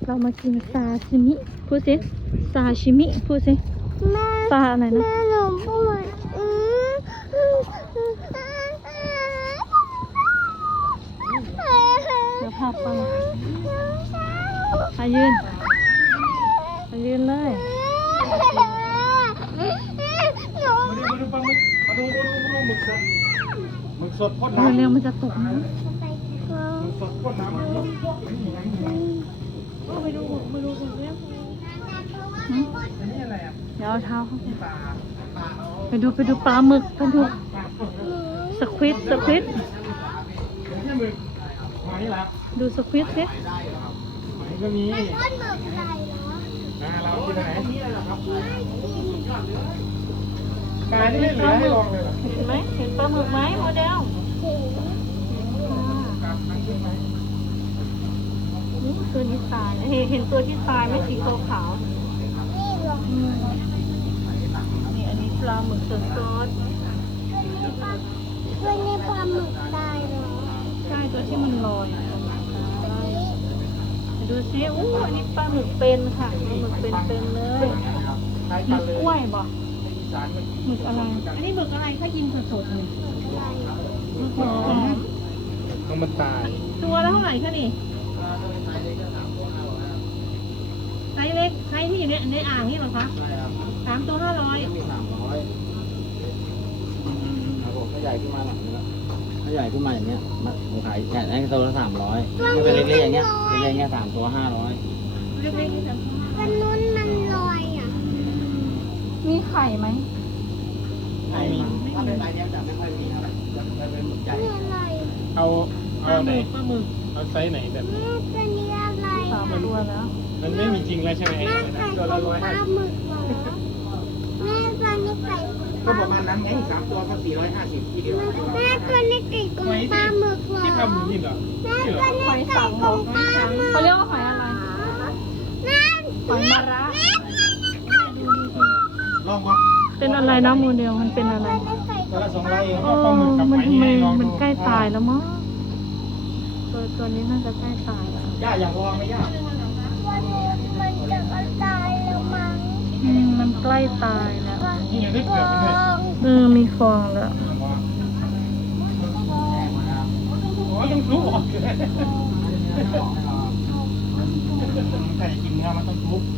เรามากินซาชิมิพูดสิซาชิมิพูดสิซาอะไรนะแม่หนูปวดเดี๋ยวพาไปยืนเลยหนูมาดูปลาหมึกมาดูหมึกสดหมึกสดพ่นน้ำเร็วมันจะตกนะหมึกสดพ่นน้ำไปดูเนี่ยเดี๋ยวเอาเท้าเข้าไปดูปลาหมึกกันดูสควิดนี่หมึกมานี่แหละดูสควิดสินี่ก็มีก้นหมึกใส่เหรอเรากินไหนปลาที่ไม่เหลือให้ลองเลยเหรอเห็นไหมเห็นปลาหมึกไหมโมเดลตัวนี้ตายเห็นตัวที่ตายไหมสีขาวนี่เหรอนี่อันนี้ปลาหมึกสดตัวนี้ปลาหมึกตายเหรอใช่ตัวที่มันลอยดูซิอันนี้ปลาหมึกเป็นค่ะปลาหมึกเป็นเลยหมึกกล้วยบ่หมึกอะไรอันนี้หมึกอะไรถ้ากินสดๆเลยหมึกหอมมันตายตัวละเท่าไหร่คะนี่ไซส์เล็กไซส์ที่อยู่ในอ่างนี่เหรอคะ3 ตัว 500 ครับผมถ้าใหญ่ขึ้นมาหลังนี้แล้วถ้าใหญ่ขึ้นมาอย่างเงี้ยผมขายแค่ได้ตัวละ300ถ้าเป็นเล็กๆอย่างเงี้ยเล็กๆเงี้ย3 ตัว 500 เล็กๆนี่จะมันนุ่นมันลอยอ่ะมีไข่ไหมไม่มีถ้าเป็นใบเนี้ยจะไม่ค่อยมีครับจะเป็นหมึกใหญ่นี่อะไรเอาปลาหไหนมึกปลาหมึกเอาไซส์ไหนแบบแม่ตัวนี้อะไร 3 ตัวแล้วมันไม่มีจริงแล้วใช่ไหมแม่ไข่ตัวขละองปลาหมึกเหรอแม่ตัวนี้ไข่ของปก็ลาประมาณนั้นไง3 ตัวก็450ทีเดียวแม่ตัวนี้ไข่ของปลาหมึกเหรอที่ทำอยู่นี่เหรอแม่ตัวนี้ไข่ของปลาหมึกเขาเรียกว่าหอยอะไรแม่หอยมะระลองว่าเป็นอะไรนะโมเดลมันเป็นอะไรตัวละ200เองก็ปลาหมึกกับมันไม้นี่ลองดูมันใกล้ตายแล้วมั้งตัวนี้น่าจะใกล้ตายแล้วย่าอยากลองไหมย่าวันนี้มันจะตายแล้วมั้งมันใกล้ตายแล้วนี่ยังได้เปลือกมันด้วยมีฟองแล้วอ๋อต้องทุบออกเลยใครกินเนื้อมันต้องทุบ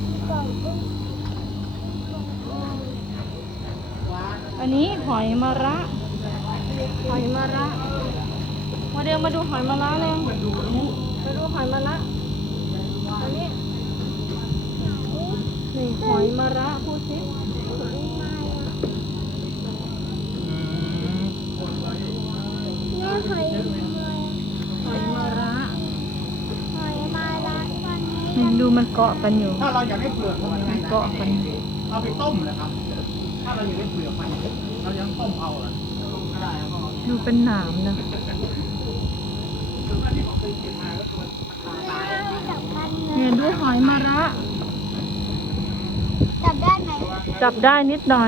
อันนี้หอยมะระโมเดลมาดูหอยมะระเลยมาดูหอยมะระอันนี้นี่หอยมะระพูดสิแม่หอยหอยมะระหอยมาละวันนี้ดูมันเกาะกันอยู่ถ้าเราอยากได้เปลือกมันยังไงเกาะกันเอาไปต้มเลยครับ ถ้าเราอยากได้เปลือกมันเรายังต้มเอาเหรอก็ได้ครับดูเป็นหนามนะจับมันเนี่ยดูหอยมะระจับได้ไหมจับได้นิดหน่อย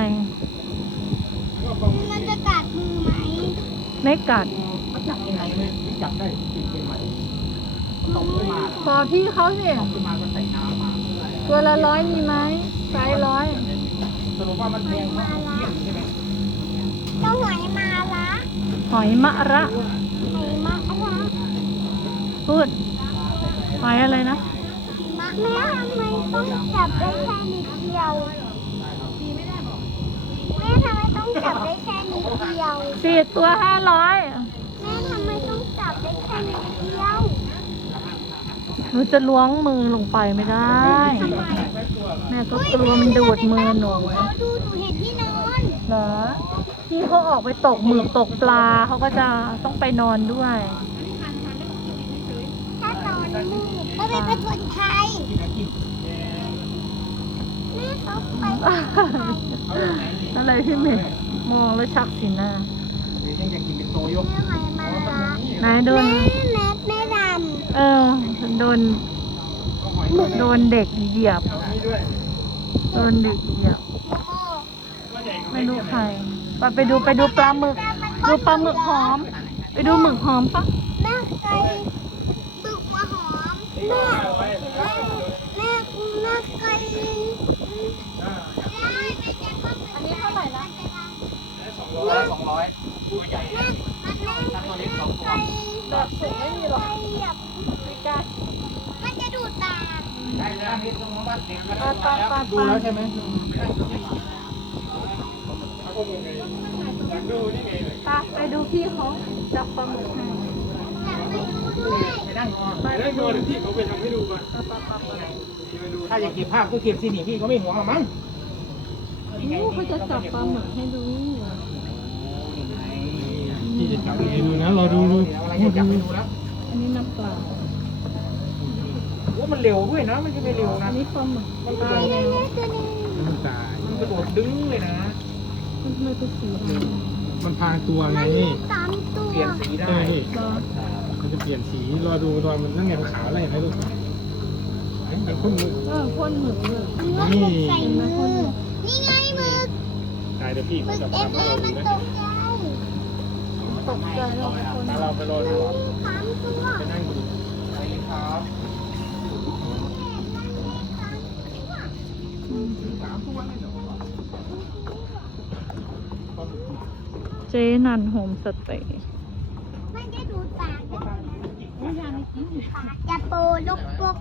มันจะกัดมือไหมไม่กัดจับยังไงเลยจับได้กินเป็นไหมตกขึ้นมาพอพี่เขาสิขึ้นมาก็ใส่น้ำมาตัวละ100มีไหมไซส์100 สรุปว่ามันแพงเพราะเที่ยงใช่ไหมต้องหอยมาละหอยมะระหอยมาละพูดหอยอะไรนะแม่ทำไมต้องจับได้แค่นิดเดียวแม่ทำไมต้องจับได้แค่นิดเดียว 4 ตัว 500 แม่ทำไมต้องจับได้แค่นิดเดียวหนูจะล้วงมือลงไปไม่ได้ แม่ก็กลัวมันดูดมือหนูดูหนูเห็นที่นอนเหรอที่เขาออกไปตกหมึกตกปลาเขาก็จะต้องไปนอนด้วยถ้านอนมืดก็ไปผจญภัยแม่เขาไปผจญภัยอะไรพี่เมย์มองแล้วชักสีหน้ายังอยากกินเป็นโตโยกแม่หอยมาละนายโดนแม่แม่ดโดนเด็กเหยียบนี่ด้วยโดนเด็กเหยียบำไม่รู้ใครไปดูปลาหมึก ดูปลาหมึกหอม ไปดูหมึกหอมปะแม่เคยบึกหัวหอมแม่แบบสุกไม่มีหรอกไม่กล้ามันจะดูดปากได้แล้วนี่ตรงมาบ้านเด็กปาดูแล้วใช่ไหมดูนี่ไงเลยปาไปดูพี่เขาจับปลาหมึกให้ไปนั่งดูที่เขาไปทำให้ดูก่อนถ้าอยากเก็บภาพก็เก็บสิหนีพี่เขาไม่ห่วงหรอมั้งเขาจะจับปลาหมึกให้ดูพี่จะจับให้ดูนะรอดูอะไรจะจับให้ดูแล้วอันนี้น้ำปลาว่ามันเร็วด้วยนะมันจะไม่เร็วอันะนนี้ปลาหมึกมันตายมันตายมันกระโดดดึงเลยนะมันไม่เป็นสีอะไรมันพางตัวไงสามตัวเปลี่ยนสีได้ก็มันจะเปลี่ยนสีรอดูตอนมันนั่งไงขาวอะไรเห็นไหมลูกมันพ่นมือพ่นหมึกเลยนี่ใส่มือนี่ไงมือตายเดี๋ยวพี่มืเขาอจะเต็พามเลเรายดูมันนะตกใจตกใจเราคนถ้าเราไปรอดูสามตัวไปนั่งดูไปครับเจ๊นันโฮมสเตย์มันจะดูดปากปากจะโปลกปก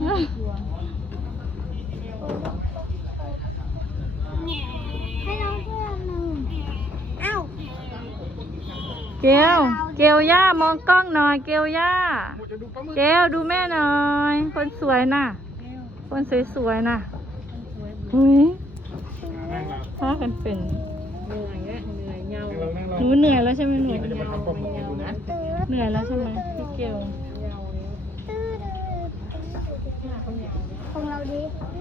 ให้น้องเพื่อนหนึ่งเอ้าเกลย่ามองกล้องหน่อยเกลย่าเกลดูแม่หน่อย คนสวยน่ะ คนสวยๆน่ะหุ้ยนั่งเราพากันเป็นนั่งเราหนูเหนื่อยแล้วใช่ไหมหนูพี่จะมาทำปมให้ดูนะเหนื่อยแล้วใช่ไหมพี่เกลของเราดิ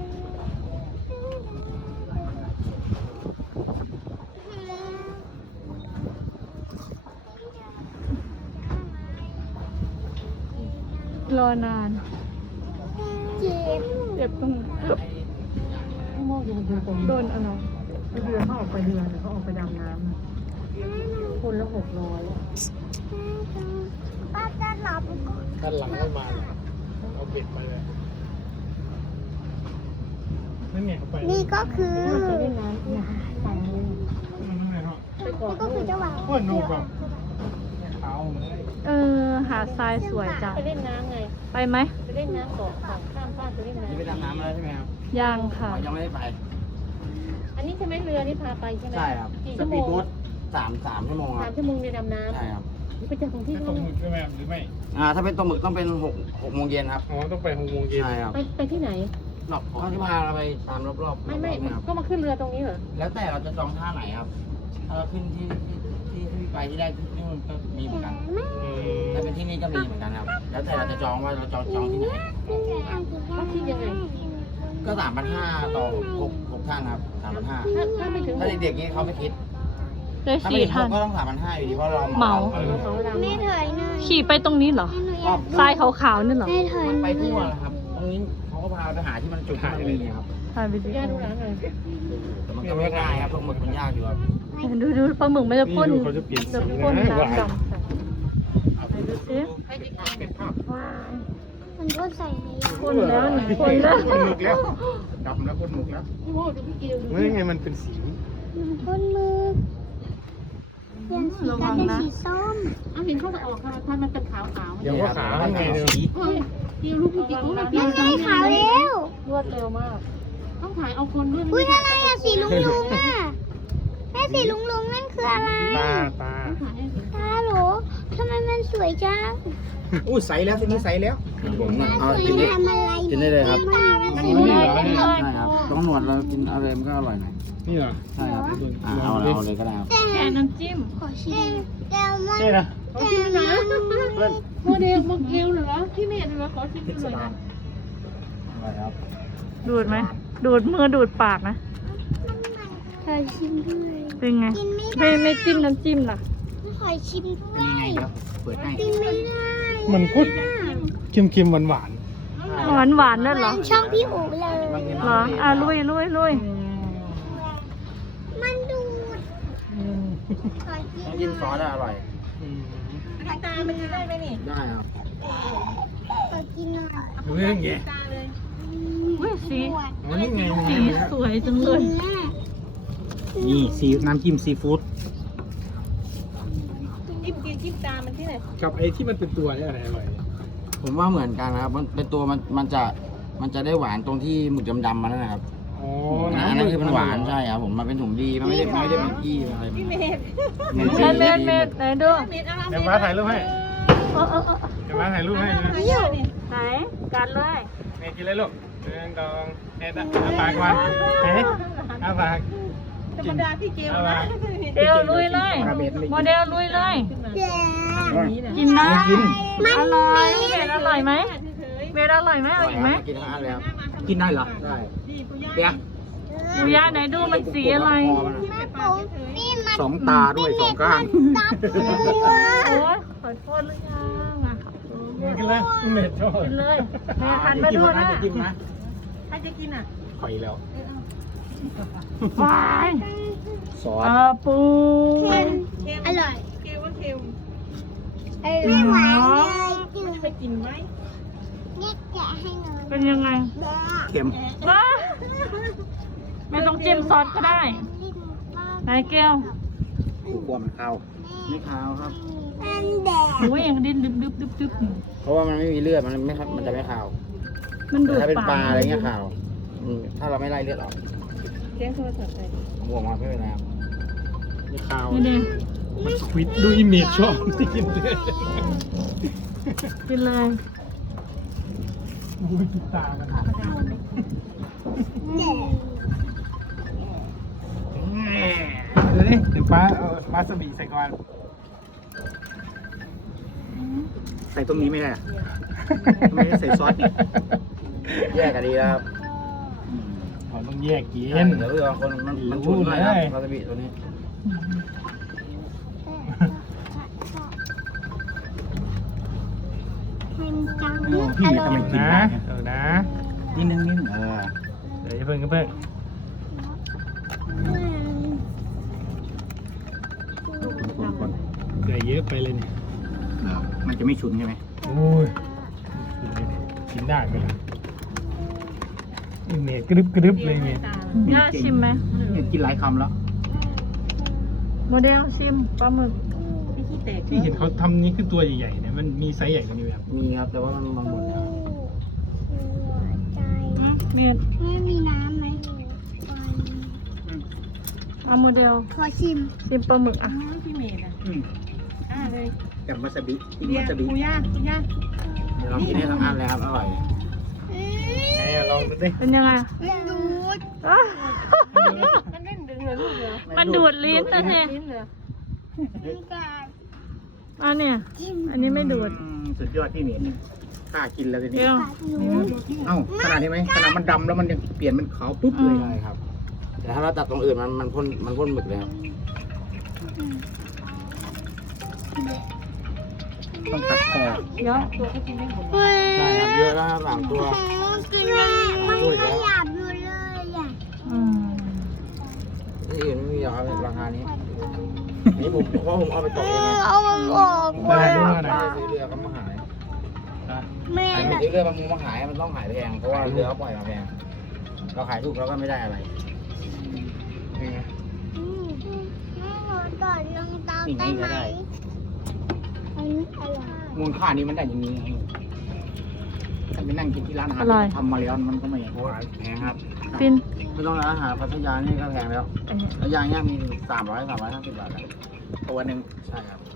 รอนานเจ็บเจ็บตรงโดนอะไรเรือเขาออกไปเรือเขาออกไปดำน้ำคนละ600 ป้าจะหลับก็ด้านหลังไม่มาเลยเอาเบ็ดไปเลยนั่นไงเขาไปนี่ก็คือมันจะเล่นน้ำเนี่ยฝั่งนู้นมันนั่งไงเนาะไปเกาะนี่ก็คือเจ้าหวานโอ้ยโน่ก่อนเขาหาดทรายสวยจังไปเล่นน้ำไงไปไหมไปเล่นน้ำเกาะฝั่งข้ามฟากไปเล่นนี่ไปน้ำดำน้ำมาแล้วใช่ไหมครับยังค่ะยังไม่ได้ไปอันนี้ใช่ไหมเรือนี่พาไปใช่ไหมใช่ครับกี่สชั่วโมปีดงโบ๊ท3 ชั่วโมงคสารัมบชั่วโมงในดำน้ใช่ครับำนี่ไปจากของที่ตรนู่งนหมึกใช่ไหมหรือไม่ถ้าเป็นตัวหมึกต้องเป็น6 โมงเย็นครับอ๋อต้องไป6 โมงเย็นใช่ครับไปที่ไหนหลอกเขาจะพาเราไปตามรอบๆไม่ครับก็มาขึ้นเรือตรงนี้เหรอแล้วแต่เราจะจองท่าไหนครับ ถ้าเราขึ้นที่ไปที่แรกที่นู่นก็มีเหมือนกันถ้าเป็นที่นี่ก็มีเหมือนกันครับ แล้วแต่เราจะจองว่าเราจองที่ไหนเขาคิดยังไงก็3,500ต่อ6ท่านครับ3,500 ถ้าไม่ถึงถ้าเด็กๆนี่เขาไม่คิดได้ถ้าไม่สี่ถึงท่านก็ต้อง3,500อยู่ดีเพราะเราเหมาเขาลำแม่เถอยหน่อยขี่ไปตรงนี้เหรอหนูอก็ยากทรายขาวๆนี่เหรอแม่เถอยหไปน่อยทั่วนะครับ ตรงนี้เขาก็พาไปหาที่มันจุดที่มันมีครับถ่ายวิดีย่าดูโอร้านหน่อยแต่มันก็ไม่ง่ายครับปลาหมึกมันยากอยู่ครับดูปลาหมึกมันจะพ่นนี่เขาจะเปลี่ยนสีจะนะพ่นน้ำหวานดำใส่ดูสิเป็นภาพมันก็ใส่ในยาพ่นแล้วนี่พ่นแล้วคนหมึกแล้วดำแล้วคนหมึกแล้วพี่โมดูพี่เกียวดูนี่ไงมันเป็นสีพ่นมือเปลี่ยนสีกลายเป็นสีส้มเอาเห็นเขาจะออกค่ะถ้ามันเป็นขาวๆเดี๋ยวว่าขาข้างในเนี่ยเฮ้ยเกียวลูกพี่เกียวมันเกียนั่วนไงขาวแล้วรวดเร็วมากต้องถ่ายเอาคนด้วยอุ้ยอะไรอะสีลุงลุงอะแม่สีลุงลุงนั่นคืออะไรตาถ่ายให้ตาโหลทำไมมันสวยจังอู้ใสแล้วทีนี้ใสแล้วผมน่ะเอาสวยกินได้ทำอะไรกินได้เลยครับตามันสีนี่ลุงเหรอลุงเนี่ยใช่ครับต้องหนวดเรากินอะไรมันก็อร่อยหน่อยนี่เหรอใช่ครับเอาเลยก็ได้ครับแกน้ำจิ้มขอชิมแต่มันใช่นะขอชิมหน่อยโมเดลโมเกลเหรอพี่เมย์เหรอขอชิมหน่อยนะอร่อยครับดูดไหม ดูดมือดูดปากนะขอชิมด้วยเป็นไงกินไม่ได้ไม่จิ้มน้ำจิ้มล่ะขอชิมด้วนี่ไงยครับเปิดให้กินไม่ได้มันกุดเค็มๆหวานหวานๆนั่นเหรอมันช่องพี่อู๋เลยเหรอ ลุยมันดูดขอกินต้องกินซอสอะอร่อยตามันจะได้ไหมนี่ได้ครับขอกินหน่อยเรื่องไงตาเลยอุ้ยสีอ๋อนี่ไงสีสวยจังเลยแม่นี่น้ำจิ้มซีฟู้ดจิ้มตามันที่ไหนกับไอ้ที่มันเป็นตัวเนี่ยอะไรอร่อยผมว่าเหมือนกันนะครับ มันเป็นตัวมันจะได้หวานตรงที่หมึกดำๆมันนั่นนะครับอ๋ออันนั้นคือมันหวานใช่ครับผมมันเป็นถุงดีมันไม่ได้เป็นขี้อะไรพี่เมธเม็ดเม็ดไหนดูเดี๋ยวมาถ่ายรูปให้เดี๋ยวมาถ่ายรูปให้นะไหนกันเลยเมย์กินเลยลูก1 2เอ็ดอาปากก่อนเฮ้ยอาปากธรรมดาพี่เกลอานะปากเดลลุยเลยโมเดลลุยเลยเดี๋ยวกินนะอร่อยเม็ดอร่อยไหมเม็ดอร่อยไหมเอาอีกไหมกินทั้งอันแล้วกินได้เหรอได้เดี๋ยวหมูย่าไหนดูมันสีอะไรแม่ผมนี่มัน 2 ตาด้วย2 ก้างตัดเลยโอ้ยขอโทษหรือยังอ่ะกินเลยเมย์ชอบกินเลยแม่หันมาดูนะกินนะใครจะกินอ่ะหอยแล้ววายซอสปูเค็มอร่อยเกลว่าเค็มไม่หวานเลยจืดไปกินไหมนี่แกะให้หน่อยเป็นยังไงแม่เค็มว้าไม่ต้องจิ้มซอสก็ได้ลิ้นป้าไหนเกลกลัวมันข้าวไม่ขาวครับเป็นแดดหมูอย่างดิ้นดึบดึบดึบดึบเพราะว่ามันไม่มีเลือดมันไม่ครับมันจะไม่ขาวมันดูดถ้าเป็นปลาอะไรเงี้ยขาวถ้าเราไม่ไล่เลือดออกเลี้ยงโทรศัพท์ไปบวกมาไม่เป็นไรครับไม่ข้าวนี่เนี่ยมันสควิตดูอิเมจชอบที่กินเลยกินเลยอุ้ยจุดตามันแดดดูดิเดี๋ยวป้าเอาวาซาบิใส่ก่อนใส่ตรงนี้ไม่ได้อะทำไมไม่ใส่ซอสเนี่ยแยกกันดีครับเราต้องแยกกินเดี๋ยวเรื่องคนมันชุนหน่อยครับวาซาบิตัวนี้มันจังพี่อทำร่อไมยกินนะนะนิดนึงเออเดี๋ยวเพิ่งก็เพิ่งเดี๋ยวเยอะไปเลยเนี่ยมันจะไม่ชุนใช่ไหมโอ้ยกินได้ไหมล่ะเนี่ยกรึบกรึบเลยเนี่ยย่าชิมไหมเนี่ยกินหลายคำแล้วโมเดลชิมปลาหมึกที่เห็นเขาทำนี่คือตัวใหญ่ๆเนี่ยมันมีไซส์ใหญ่กว่านี้ไหมครับมีครับแต่ว่ามันหมดแล้วใจเมียดไม่มีน้ำไหมเอาโมเดลขอชิมชิมปลาหมึกอ่ะพี่เมย์นะ เลยกับวาซาบิกินเรียวาซาบิปูย่าปูย่าเดี๋ยวเรากินให้ทั้งอันเลยครับอร่อยไหนอะลองดูดิเป็นยังไงดูดอ่ะมันเล่นดึงเลยลูกเหรอมันดูดลิ้นนะเนี่ยลิ้นเหรอมันกัดอ่ะเนี่ย อันนี้ไม่ดูดสุดยอดที่เหม็นข้ากินแล้วทีเกนี้ลกัดหนูเอ้าขนาดนี้ไหมขนาดมันดำแล้วมันยังเปลี่ยนเป็นขาวปุ๊บเลยใช่ครับ แต่ถ้าเราตัดตรงอื่นมันพ่นหมึกเลยครับต้องตัดคอเดี๋ยวใช่ครับเยอะแล้วครับหลังตัวกินเลยมันขยับอยู่เลยอ่ะอืมที่อื่นไม่มีหรอกครับราคานี้นี่ผมเพราะผมเอาไปตกเองไงเอามันออกได้ด้วยนะซื้อเรือเขามาขายแม่ขายแบบซื้อเรือประมงมาขายมันต้องขายแพงเพราะว่าเรือเขาปล่อยมาแพงเราขายถูกเราก็ไม่ได้อะไรนี่ไงแม่หนูต่อลงเตาได้ไหมอันนี้อร่อยมูลค่านี้มันได้อย่างนี้ไงถ้าไปนั่งกินที่ร้านอาหารทำมาแล้วมันก็ไม่แพงครับฟินไม่ต้องร้านอาหารพัทยานี่ก็แพงแล้วอันนี้แล้วยางเนี่ยมี350 บาทแล้วตัวหนึ่งใช่ครับ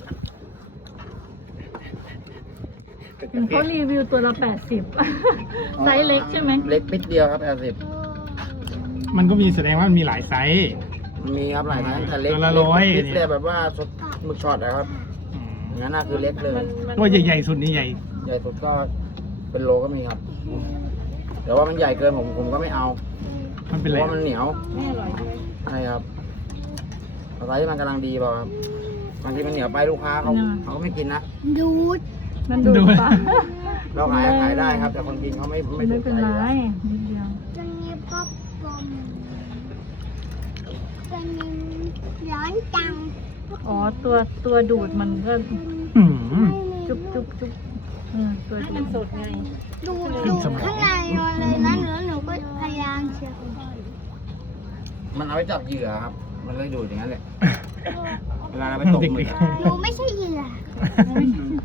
เขารีวิวตัวละ80 ไซส์เล็กใช่ไหมเล็กนิดเดียวครับมันก็มีแสดงว่ามันมีหลายไซส์ 80มีครับหลายไม้แต่เล็กตัวละ100 เล็กเลยแบบว่าหมึกช็อตนะครับอย่างนั้นน่ะคือเล็กเลยตัวใหญ่ๆสุดนี่ใหญ่ใหญ่สุดก็เป็นโลก็มีครับ แต่ว่ามันใหญ่เกินผมก็ไม่เอามันเพเป็นไรราะว่ามันเหนียวไม่อร่อยใช่ไหมใช่ครับไซส์ที่มันกำลังดีเปล่าครับบางทีมันเหนียวไปลูกค้าเขาก็ไม่กินนะดูดมันดูดปะเราขายได้ครับ แต่คนกินเขาไม่ไม่ถูกเป็นใจไรนิดเดียวจะมีป๊อปคอร์นจะมีร้อนจังอ๋อตัวดูดมันก็อืมจุ๊บจุ๊บจุ๊บตัวให้ดูมันดสดไงดูดข้างในมันเลยนะหนูก็พยายามเชียวมันเอาไปจับเหยื่อครับ มันเลยดูดอย่างนั้นแหละเวลาเราไปตกหมึกอะหนูไม่ใช่เหยื่อเ